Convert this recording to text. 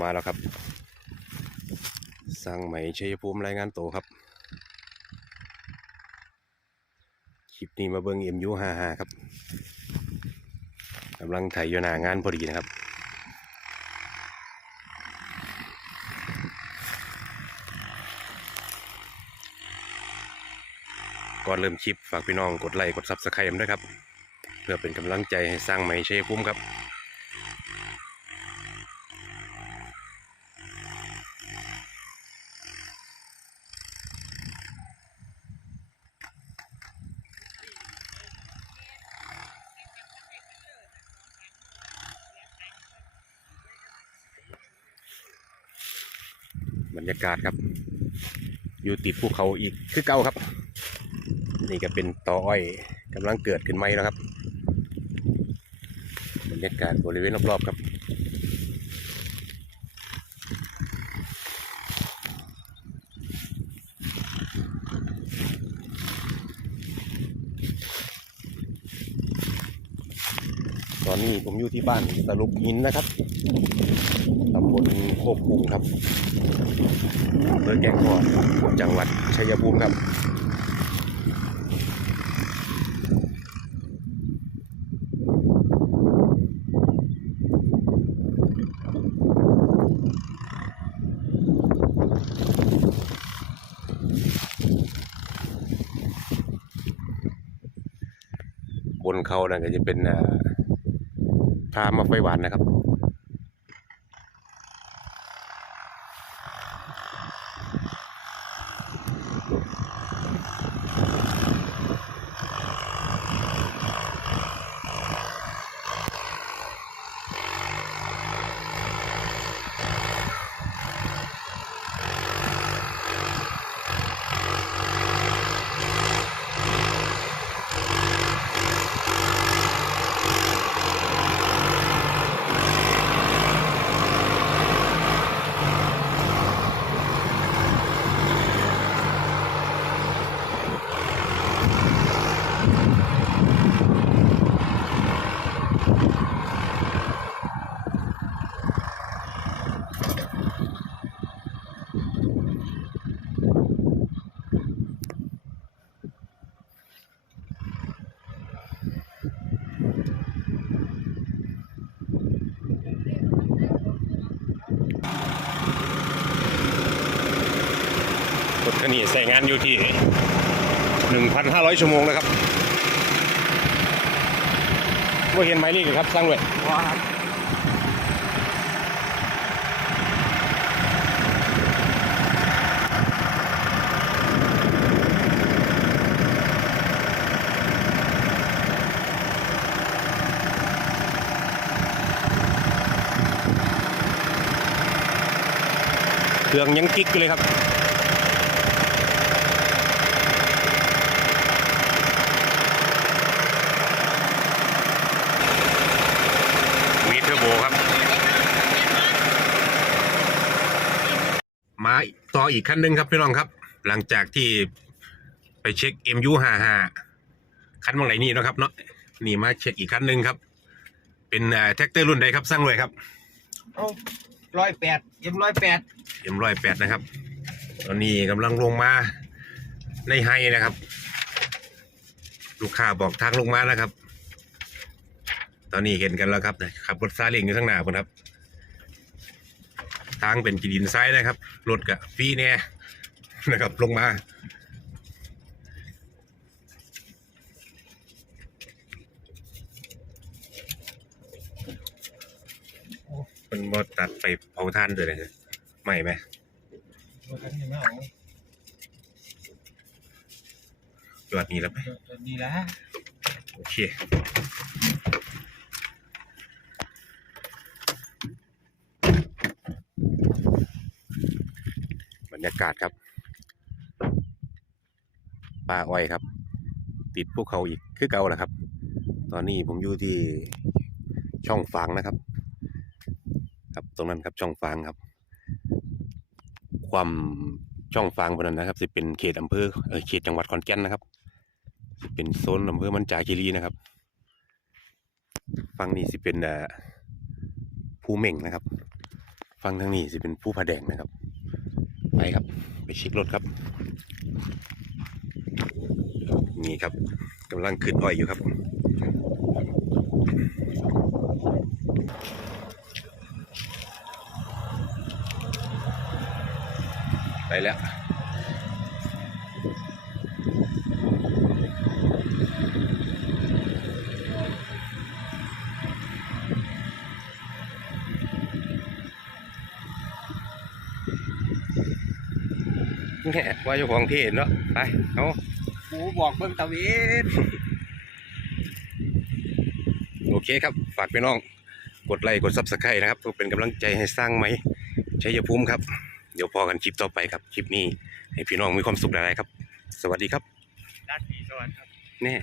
มาแล้วครับสร้างใหม่ชัยภูมิรายงานโตครับ คลิปนี้มาเบิ้ง MU55 ครับกำลังไถยนางานพอดีนะครับก่อนเริ่มคลิปฝากพี่น้องกดไลค์กดซับสไครต์ด้วยครับ เพื่อเป็นกำลังใจให้สร้างใหม่ชัยภูมิครับ บรรยากาศครับ อยู่ติดภูเขาอีกคือเก่าครับ นี่ก็เป็นตออ้อยกำลังเกิดขึ้นใหม่แล้วครับ บรรยากาศบริเวณรอบๆครับตอนนี้ผมอยู่ที่บ้านตะลุกหินนะครับ ตำบลโคกปุงครับอำเภอแก่งคอนจังหวัดชัยภูมิครับบนเขานั่นก็จะเป็นอ่าพามาไฟหวานนะครับ คันนี้ใส่งานอยู่ที่ 1,500 ชั่วโมงนะครับว่าเห็นไหมนี่ครับสร้างด้วยเครื่องยังกิ๊กอยู่เลยครับ มีเทอร์โบครับ มาต่ออีกคันหนึ่งครับพี่น้องครับ หลังจากที่ไปเช็ค MU55 คันบางไหนนี่เนาะครับเนาะนี่มาเช็คอีกคันหนึ่งครับ เป็นแท็กเตอร์รุ่นใดครับสร้างรวยครับเอาร้อยแปดเอ็มร้อยแปดเอ็มร้อยแปดนะครับ ตอนนี้กำลังลงมาในไฮนะครับ ลูกค้าบอกทางลงมาแล้วครับ ตอนนี้เห็นกันแล้วครับขับรถซาเล้งอยู่ข้างหน้าผมครับทางเป็นกีดินซ้ายนะครับรถกับฟรีแน่นะครับลงมามันบ่ตัดไปเผาท่านด้วยเลยไม่ไหมตัวกันยังไม่เอายอดนี้แล้วไหมตัวนี้ละโอเค รยากาศครับ ป่าอ้อยครับ ติดภูเขาอีกคือเก่าแหละครับ ตอนนี้ผมอยู่ที่ช่องฟางนะครับ ครับตรงนั้นครับช่องฟางครับ ความช่องฟางพวกนั้นนะครับจะเป็นเขตอำเภอเออเขตจังหวัดขอนแก่นนะครับสิเป็นโซนอำเภอมันจาคีรีนะครับฝั่งนี้สิเป็นเอ่อภูเม่งนะครับฝฟังทางนี้สิเป็นผู้ผาแดงนะครับ ไปครับ ไปเช็ครถครับ นี่ครับกำลังขึ้นอ้อยอยู่ครับไปแล้ว แง่ว่าเจ้าของที่เนาะไปเอากูบอกเบิ่งตะเวนโอเคครับ ฝากพี่น้อง กดไลค์กดซับสไครต์นะครับเพื่อเป็นกำลังใจให้สร้างไหมชัยภูมิครับ เดี๋ยวพอกันคลิปต่อไปครับ คลิปนี้ ให้พี่น้องมีความสุขหลายๆครับ สวัสดีครับราตรีสวัสดิ์ครับ แน่